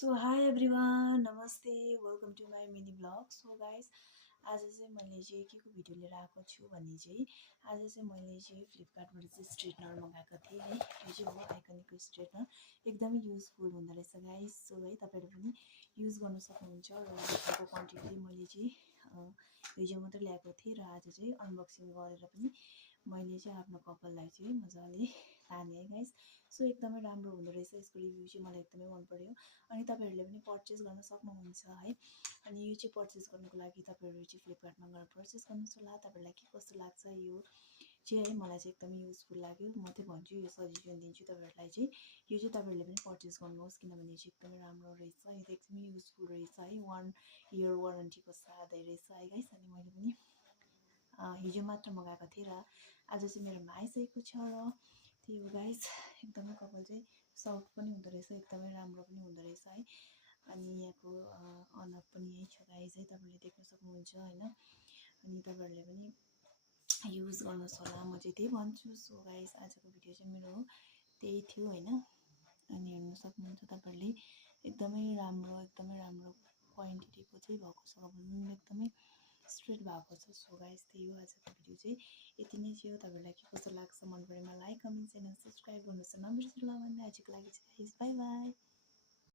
So hi everyone, नमस्ते, welcome to my mini blog. So guys, आज चाहिँ मैले चाहिँ के को भिडियो लिएर आएको छु भने चाहिँ आज चाहिँ मैले चाहिँ फ्लिपकार्टबाट चाहिँ स्ट्रेटनर मगाएको थिएँ है। यो चाहिँ हो आइकनिकको स्ट्रेटनर, एकदमै युजफुल हुँदो रहेछ गाइस। सो है तपाईँले पनि युज गर्न सक्नुहुन्छ। र यसको क्वान्टिटी मैले चाहिँ हिजो मात्रै ल्याएको थिएँ र आज चाहिँ अनबक्सिङ गरेर पनि मैले चाहिँ आफ्नो कपाललाई चाहिँ मजाले ताने है गाइस। सो एकदमै राम्रो हुँदो रहेछ, यसको रिभ्यू चाहिँ मलाई एकदमै मन पर्यो। अनि तपाईँहरूले पनि पर्चेस गर्न सक्नुहुन्छ है। अनि यो चाहिँ पर्चेस गर्नुको लागि तपाईँहरू चाहिँ फ्लिपकार्टमा गएर पर्चेस गर्नुहोस् होला। तपाईँहरूलाई के कस्तो लाग्छ यो चाहिँ है, मलाई चाहिँ एकदमै युजफुल लाग्यो। म चाहिँ भन्छु, यो सजेसन दिन्छु तपाईँहरूलाई चाहिँ यो चाहिँ तपाईँहरूले पनि पर्चेस गर्नुहोस्, किनभने चाहिँ एकदमै राम्रो रहेछ। यो चाहिँ एकदमै युजफुल रहेछ है। 1 इयर वारेन्टीको साथै रहेछ है गाइस। अनि मैले पनि हिजो मात्र मगाएको थिएँ र आज चाहिँ मेरोमा आइसकेको छ। र त्यही हो गाइस, एकदमै कपाल चाहिँ सफ्ट पनि हुँदो रहेछ, एकदमै राम्रो पनि हुँदो रहेछ है। अनि यहाँको अनअप पनि यही छ गाइस है, तपाईँले देख्न सक्नुहुन्छ होइन। अनि तपाईँहरूले पनि युज गर्नुहोस् होला, म चाहिँ त्यही भन्छु। सो गाइस, आजको भिडियो चाहिँ मेरो त्यही थियो होइन। अनि हेर्नु सक्नुहुन्छ तपाईँहरूले, एकदमै राम्रो क्वान्टिटीको चाहिँ भएको छ, एकदमै स्ट्रेट भएको छ। सो गाइस, त्यही हो आजको भिडियो चाहिँ, यति नै थियो। तपाईँहरूलाई के कस्तो लाग्छ, मन परेमा लाइक, कमेन्ट, च्यानल सब्सक्राइब गर्नुहोस्, नबिर्सिनु होला भन्दै आजको लागि चाहिँ गाइस बाई बाई।